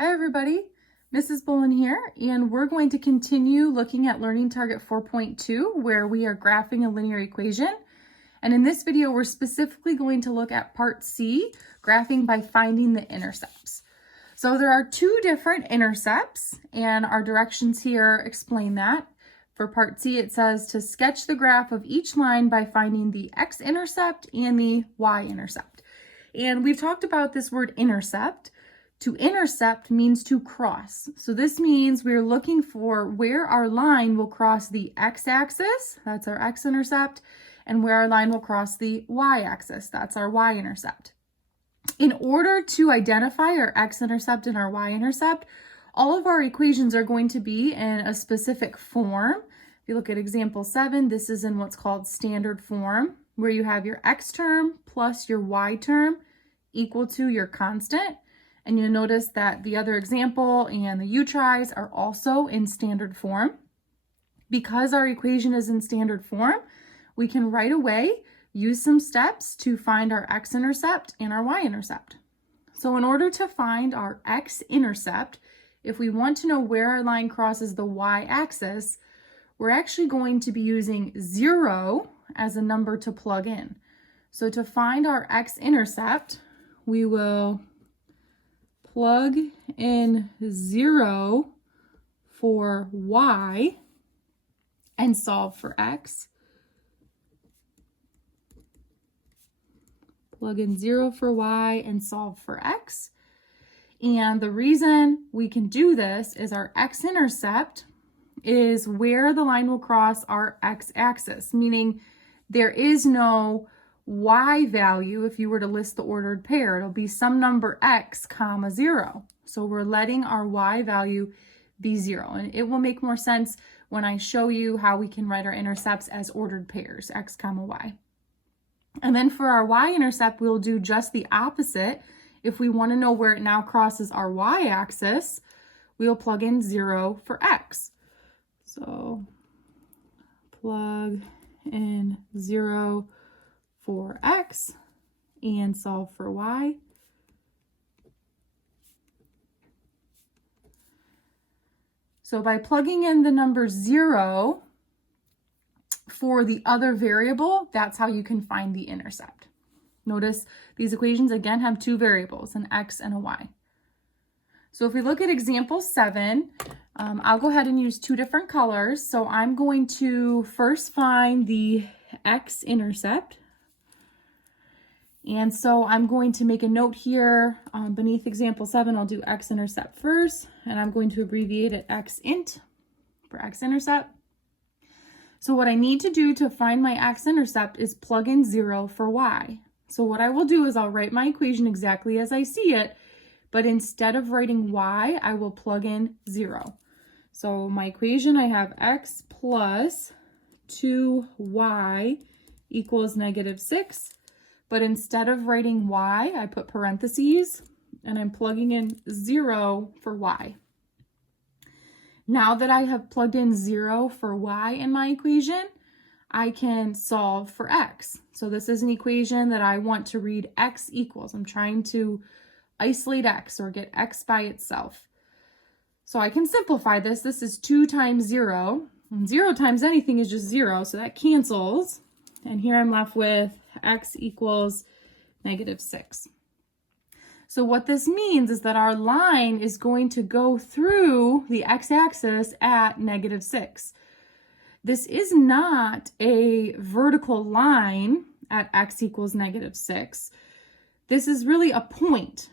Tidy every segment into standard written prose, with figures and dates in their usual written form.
Hi everybody, Mrs. Bolin here, and we're going to continue looking at Learning Target 4.2 where we are graphing a linear equation. And in this video, we're specifically going to look at part C, graphing by finding the intercepts. So there are two different intercepts and our directions here explain that. For part C, it says to sketch the graph of each line by finding the x-intercept and the y-intercept. And we've talked about this word intercept. To intercept means to cross. So this means we're looking for where our line will cross the x-axis, that's our x-intercept, and where our line will cross the y-axis, that's our y-intercept. In order to identify our x-intercept and our y-intercept, all of our equations are going to be in a specific form. If you look at example 7, this is in what's called standard form, where you have your x term plus your y term equal to your constant. And you'll notice that the other example and the u-tries are also in standard form. Because our equation is in standard form, we can right away use some steps to find our x-intercept and our y-intercept. So in order to find our x-intercept, if we want to know where our line crosses the y-axis, we're actually going to be using 0 as a number to plug in. So to find our x-intercept, we will plug in 0 for y and solve for x. Plug in 0 for y and solve for x. And the reason we can do this is our x-intercept is where the line will cross our x-axis, meaning there is no y value. If you were to list the ordered pair, it'll be some number x comma 0. So we're letting our y value be 0. And it will make more sense when I show you how we can write our intercepts as ordered pairs, x comma y. And then for our y-intercept, we'll do just the opposite. If we want to know where it now crosses our y-axis, we'll plug in 0 for x. So plug in 0 for x and solve for y. So by plugging in the number 0 for the other variable, that's how you can find the intercept. Notice these equations again have two variables, an x and a y. So if we look at example 7, I'll go ahead and use two different colors. So I'm going to first find the x-intercept. And so I'm going to make a note here beneath example 7, I'll do x-intercept first, and I'm going to abbreviate it x-int for x-intercept. So what I need to do to find my x-intercept is plug in 0 for y. So what I will do is I'll write my equation exactly as I see it, but instead of writing y, I will plug in 0. So my equation, I have x plus 2y equals -6. But instead of writing y, I put parentheses and I'm plugging in 0 for y. Now that I have plugged in 0 for y in my equation, I can solve for x. So this is an equation that I want to read x equals. I'm trying to isolate x or get x by itself. So I can simplify this. This is 2 times 0. And 0 times anything is just 0, so that cancels. And here I'm left with x equals -6. So what this means is that our line is going to go through the x-axis at -6. This is not a vertical line at x equals -6. This is really a point.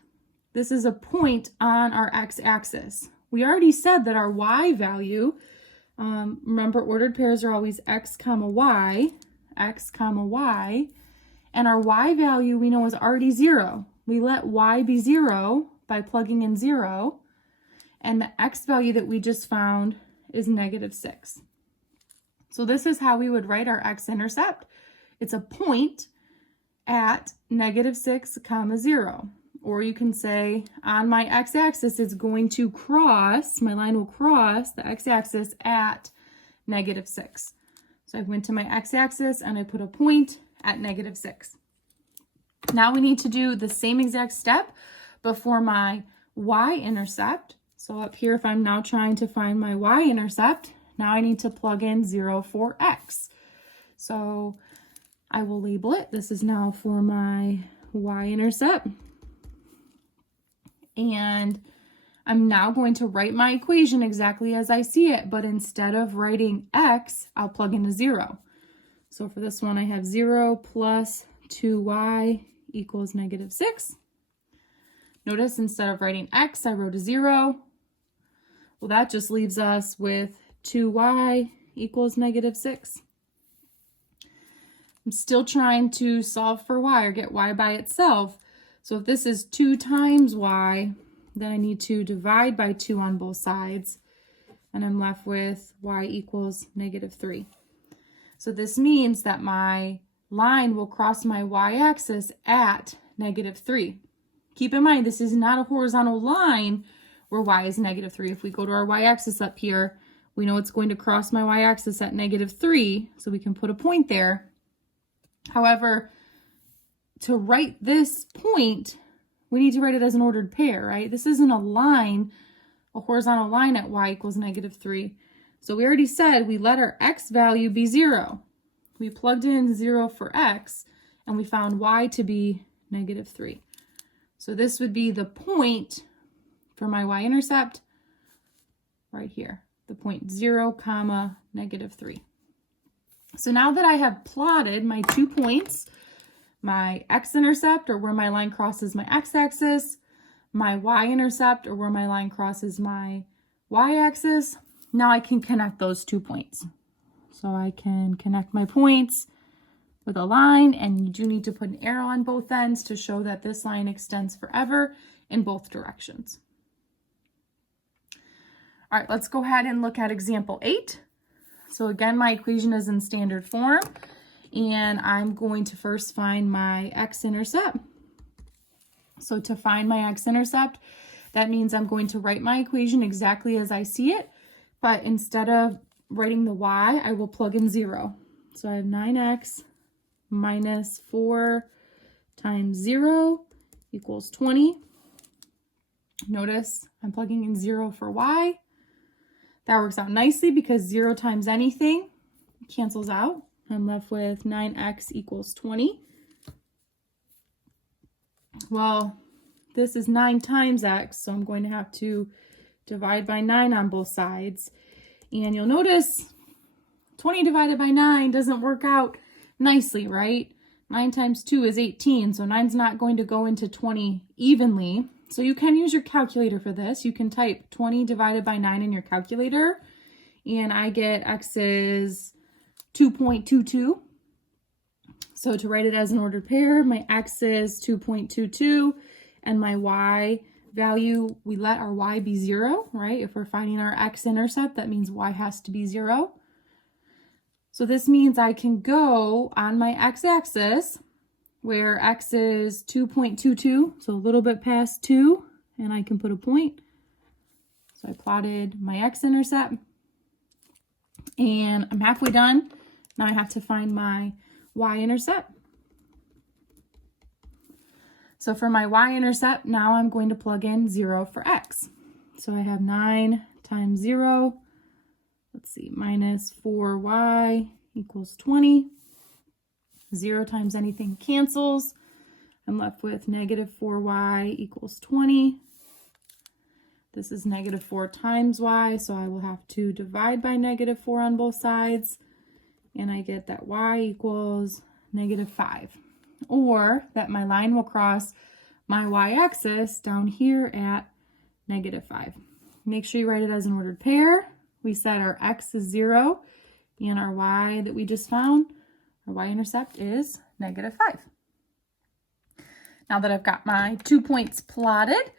This is a point on our x-axis. We already said that our y value, remember ordered pairs are always x comma y, and our y value we know is already 0. We let y be 0 by plugging in 0, and the x value that we just found is -6. So this is how we would write our x-intercept. It's a point at -6 comma 0. Or you can say on my x-axis it's going to cross, my line will cross the x-axis at -6. So I went to my x-axis and I put a point at -6. Now we need to do the same exact step, but for my y-intercept. So up here, if I'm now trying to find my y-intercept, now I need to plug in 0 for x. So I will label it. This is now for my y-intercept. And I'm now going to write my equation exactly as I see it, but instead of writing x, I'll plug in a 0. So for this one, I have 0 plus 2y equals -6. Notice instead of writing x, I wrote a 0. Well, that just leaves us with 2y equals -6. I'm still trying to solve for y or get y by itself. So if this is 2 times y, then I need to divide by 2 on both sides. And I'm left with y equals -3. So this means that my line will cross my y-axis at -3. Keep in mind, this is not a horizontal line where y is -3. If we go to our y-axis up here, we know it's going to cross my y-axis at -3, so we can put a point there. However, to write this point, we need to write it as an ordered pair, right? This isn't a line, a horizontal line at y equals -3. So we already said we let our x value be 0. We plugged in 0 for x, and we found y to be -3. So this would be the point for my y-intercept right here, the point 0, -3. So now that I have plotted my 2 points, my x-intercept, or where my line crosses my x-axis, my y-intercept, or where my line crosses my y-axis, now I can connect those 2 points. So I can connect my points with a line, and you do need to put an arrow on both ends to show that this line extends forever in both directions. All right, let's go ahead and look at example 8. So again, my equation is in standard form, and I'm going to first find my x-intercept. So to find my x-intercept, that means I'm going to write my equation exactly as I see it, but instead of writing the y, I will plug in 0. So I have 9x minus 4 times 0 equals 20. Notice I'm plugging in 0 for y. That works out nicely because 0 times anything cancels out. I'm left with 9x equals 20. Well, this is 9 times x, so I'm going to have to divide by 9 on both sides. And you'll notice 20 divided by 9 doesn't work out nicely, right? 9 times 2 is 18, so 9's not going to go into 20 evenly. So you can use your calculator for this. You can type 20 divided by 9 in your calculator, and I get x is 2.22. So to write it as an ordered pair, my x is 2.22, and my y value, we let our y be 0, right? If we're finding our x-intercept, that means y has to be 0. So this means I can go on my x-axis where x is 2.22, so a little bit past 2, and I can put a point. So I plotted my x-intercept, and I'm halfway done. Now I have to find my y-intercept. So for my y-intercept, now I'm going to plug in 0 for x. So I have 9 times 0, let's see, minus 4y equals 20. 0 times anything cancels. I'm left with negative 4y equals 20. This is negative 4 times y, so I will have to divide by negative 4 on both sides. And I get that y equals negative 5. Or that my line will cross my y-axis down here at negative 5. Make sure you write it as an ordered pair. We said our x is 0, and our y that we just found, our y-intercept is negative 5. Now that I've got my 2 points plotted,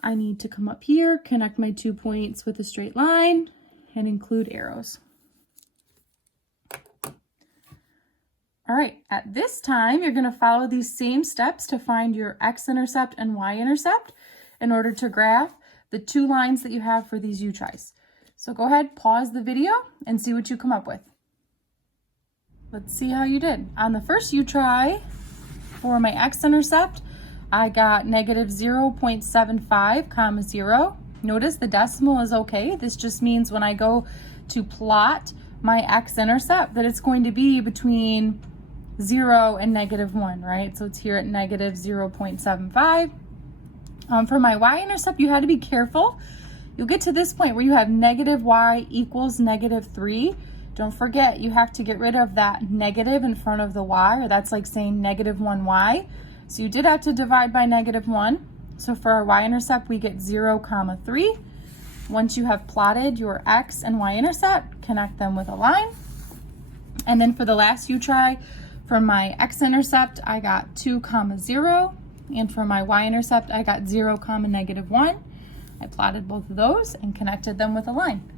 I need to come up here, connect my 2 points with a straight line, and include arrows. All right, at this time, you're going to follow these same steps to find your x-intercept and y-intercept in order to graph the 2 lines that you have for these u-tries. So go ahead, pause the video, and see what you come up with. Let's see how you did. On the first u-try, for my x-intercept, I got negative 0.75 comma 0. Notice the decimal is okay. This just means when I go to plot my x-intercept that it's going to be between 0 and negative 1, right? So it's here at negative 0.75. For my y-intercept, you had to be careful. You'll get to this point where you have negative y equals negative 3. Don't forget, you have to get rid of that negative in front of the y, or that's like saying negative 1y. So you did have to divide by negative 1. So for our y-intercept, we get 0 comma 3. Once you have plotted your x and y-intercept, connect them with a line. And then for the last few try, for my x-intercept, I got 2 comma 0. And for my y-intercept, I got 0 comma negative 1. I plotted both of those and connected them with a line.